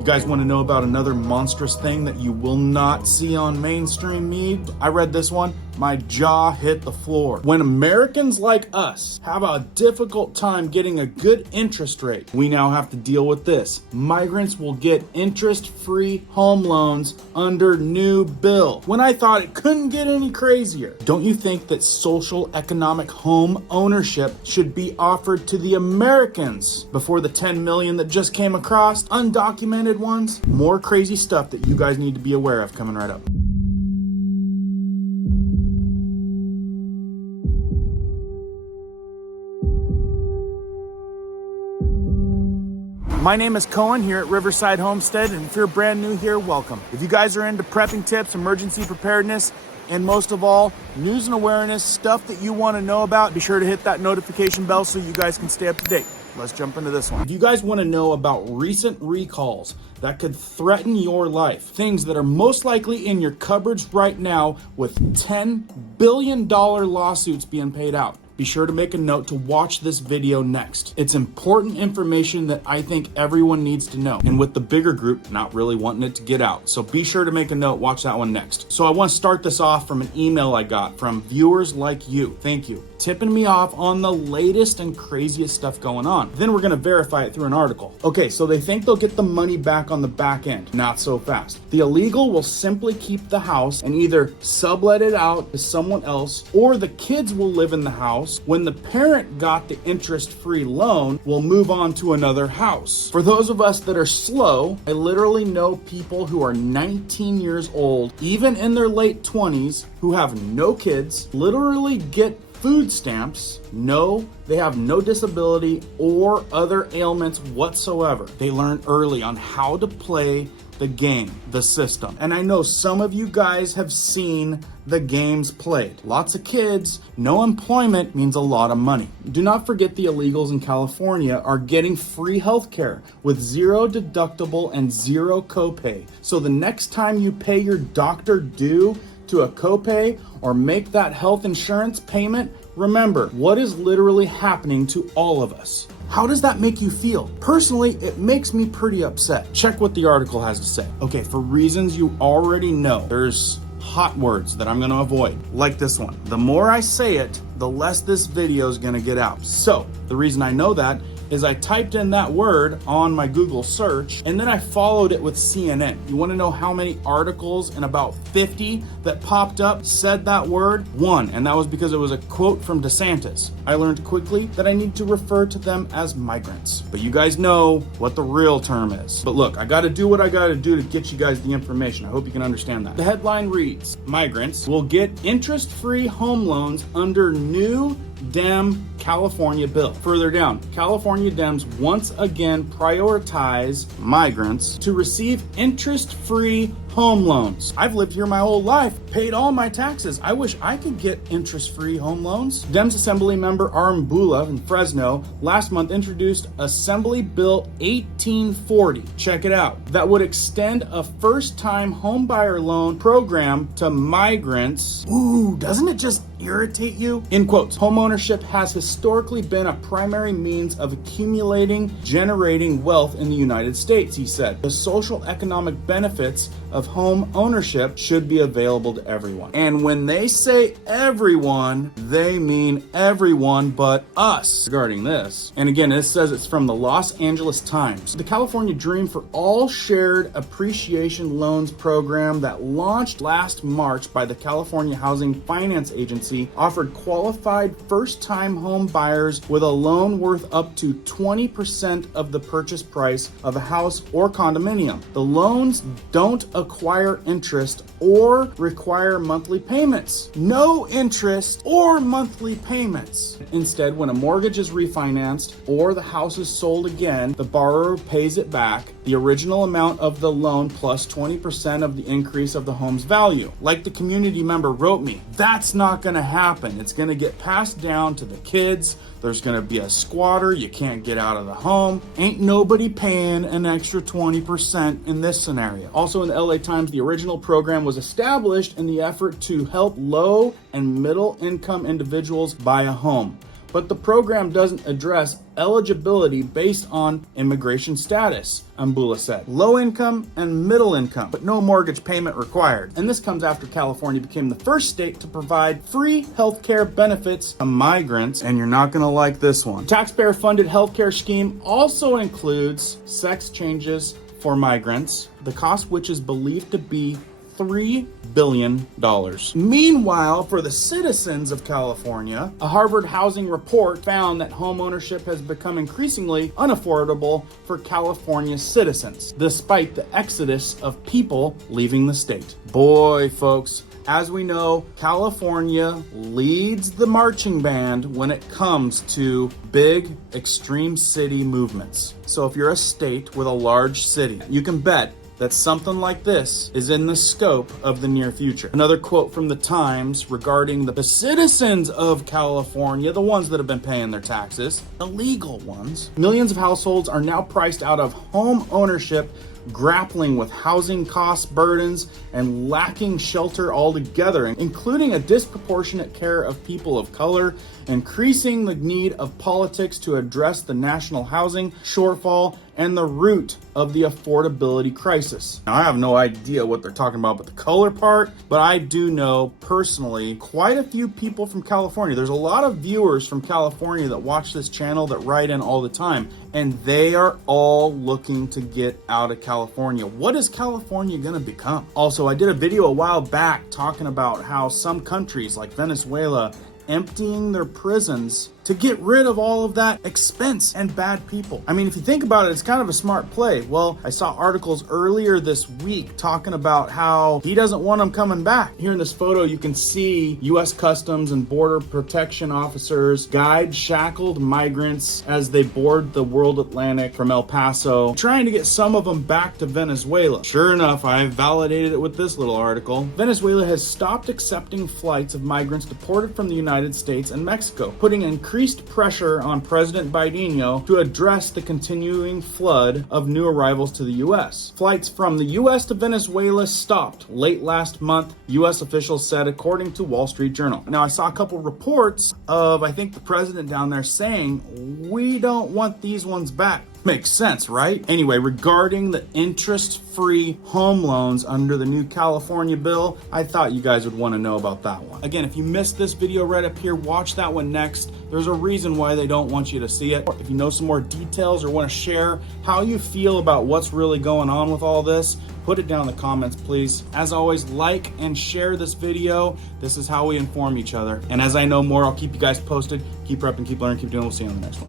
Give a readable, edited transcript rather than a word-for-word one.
You guys want to know about another monstrous thing that you will not see on mainstream media? I read this one. My jaw hit the floor. When Americans like us have a difficult time getting a good interest rate, we now have to deal with this. Migrants will get interest-free home loans under new bill. When I thought it couldn't get any crazier. Don't you think that social economic home ownership should be offered to the Americans before the 10 million that just came across? Undocumented ones? More crazy stuff that you guys need to be aware of coming right up. My name is Cohen here at Riverside Homestead, and if you're brand new here, welcome. If you guys are into prepping tips, emergency preparedness, and most of all, news and awareness, stuff that you want to know about, be sure to hit that notification bell so you guys can stay up to date. Let's jump into this one. If you guys want to know about recent recalls that could threaten your life, things that are most likely in your cupboards right now with $10 billion lawsuits being paid out, be sure to make a note to watch this video next. It's important information that I think everyone needs to know, and with the bigger group not really wanting it to get out. So be sure to make a note, watch that one next. So I want to start this off from an email I got from viewers like you. Thank you. Tipping me off on the latest and craziest stuff going on. Then we're going to verify it through an article. Okay, so they think they'll get the money back on the back end. Not so fast. The illegal will simply keep the house and either sublet it out to someone else, or the kids will live in the house. When the parent got the interest-free loan, we'll move on to another house. For those of us that are slow, I literally know people who are 19 years old, even in their late 20s, who have no kids, literally get food stamps. No, they have no disability or other ailments whatsoever. They learn early on how to play the game, the system. And I know some of you guys have seen the games played. Lots of kids, no employment means a lot of money. Do not forget the illegals in California are getting free healthcare with zero deductible and zero copay. So the next time you pay your doctor due to a copay or make that health insurance payment, remember what is literally happening to all of us. How does that make you feel? Personally, it makes me pretty upset. Check what the article has to say. Okay, for reasons you already know, there's hot words that I'm gonna avoid, like this one. The more I say it, the less this video is gonna get out. So, the reason I know that is I typed in that word on my Google search, and then I followed it with CNN. You wanna know how many articles in about 50 that popped up said that word? One, and that was because it was a quote from DeSantis. I learned quickly that I need to refer to them as migrants. But you guys know what the real term is. But look, I gotta do what I gotta do to get you guys the information. I hope you can understand that. The headline reads, migrants will get interest-free home loans under new Dem California bill. Further down, California Dems once again prioritize migrants to receive interest-free home loans. I've lived here my whole life, paid all my taxes. I wish I could get interest-free home loans. Dems Assembly member Arambula in Fresno last month introduced Assembly Bill 1840. Check it out. That would extend a first-time homebuyer loan program to migrants. Ooh, doesn't it just irritate you? In quotes, homeownership has historically been a primary means of accumulating, generating wealth in the United States, he said. The social economic benefits of home ownership should be available to everyone. And when they say everyone, they mean everyone but us regarding this. And again, this says it's from the Los Angeles Times. The California Dream for All Shared Appreciation Loans program that launched last March by the California Housing Finance Agency offered qualified first-time home buyers with a loan worth up to 20% of the purchase price of a house or condominium. The loans don't acquire interest or require monthly payments. No interest or monthly payments. Instead, when a mortgage is refinanced or the house is sold again, the borrower pays it back, the original amount of the loan plus 20% of the increase of the home's value. Like the community member wrote me, that's not gonna happen. It's gonna get passed down to the kids. There's gonna be a squatter. You can't get out of the home. Ain't nobody paying an extra 20% in this scenario. Also in the LA Times, the original program was established in the effort to help low and middle income individuals buy a home. but the program doesn't address eligibility based on immigration status, Ambula said. Low income and middle income, but no mortgage payment required. And this comes after California became the first state to provide free healthcare benefits to migrants, and you're not gonna like this one. Taxpayer-funded healthcare scheme also includes sex changes for migrants, the cost which is believed to be $3 billion. Meanwhile, for the citizens of California, a Harvard housing report found that home ownership has become increasingly unaffordable for California citizens, despite the exodus of people leaving the state. Boy, folks, as we know, California leads the marching band when it comes to big extreme city movements. So if you're a state with a large city, you can bet that something like this is in the scope of the near future. Another quote from the Times regarding the citizens of California, the ones that have been paying their taxes, the legal ones. Millions of households are now priced out of home ownership, grappling with housing cost burdens and lacking shelter altogether, including a disproportionate care of people of color, increasing the need of politics to address the national housing shortfall and the root of the affordability crisis. Now, I have no idea what they're talking about with the color part, but I do know personally quite a few people from California. There's a lot of viewers from California that watch this channel that write in all the time, and they are all looking to get out of California. What is California gonna become? Also, I did a video a while back talking about how some countries like Venezuela emptying their prisons to get rid of all of that expense and bad people. I mean, if you think about it, it's kind of a smart play. Well, I saw articles earlier this week talking about how he doesn't want them coming back. Here in this photo, you can see U.S. Customs and Border Protection officers guide shackled migrants as they board the World Atlantic from El Paso, trying to get some of them back to Venezuela. Sure enough, I validated it with this little article. Venezuela has stopped accepting flights of migrants deported from the United States and Mexico, putting increased pressure on President Biden to address the continuing flood of new arrivals to the U.S. Flights from the U.S. to Venezuela stopped late last month, U.S. officials said, according to Wall Street Journal. Now, I saw a couple reports of, I think, the president down there saying, we don't want these ones back. Makes sense, right? Anyway, regarding the interest-free home loans under the new California bill, I thought you guys would want to know about that one. Again, if you missed this video right up here, watch that one next. There's a reason why they don't want you to see it. If you know some more details or want to share how you feel about what's really going on with all this, put it down in the comments, please. As always, like and share this video. This is how we inform each other. And as I know more, I'll keep you guys posted. Keep prepping, keep learning, keep doing. We'll see you on the next one.